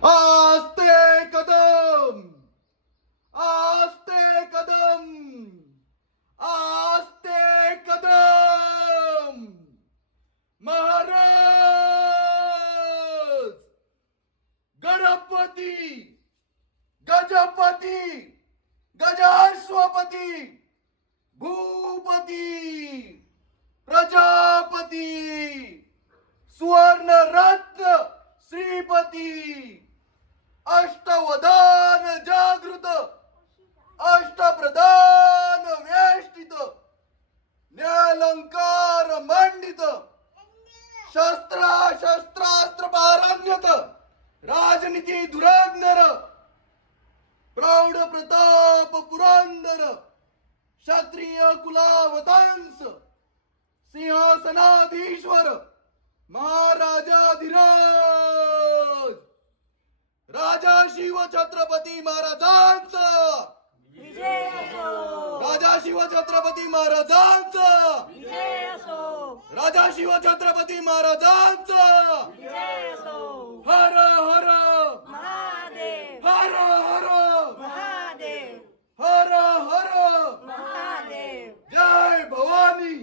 आस्ते कदम, आस्ते कदम, आस्ते कदम. महाराज गणपती, गजपती, गजाश्वपती, भूपती, प्रजापती, सुवर्ण रत्न श्रीपती, अष्टवदान जागृत, अष्टप्रधान वेष्टित, न्यालंकार मंडित, शस्त्रास्त्र पारंगत, राजनीती धुरंधर, प्रौढ प्रताप पुरंदर, क्षत्रिय कुलावतंस, सिंहासनाधीश्वर, महाराजाधिराज, राजा शिव छत्रपती महाराजांचा, राजा शिव छत्रपती महाराजांचा, राजा शिव छत्रपती महाराजांचा. हर हर महादेव, हर हर महादेव, हर हर महादेव. जय भवानी.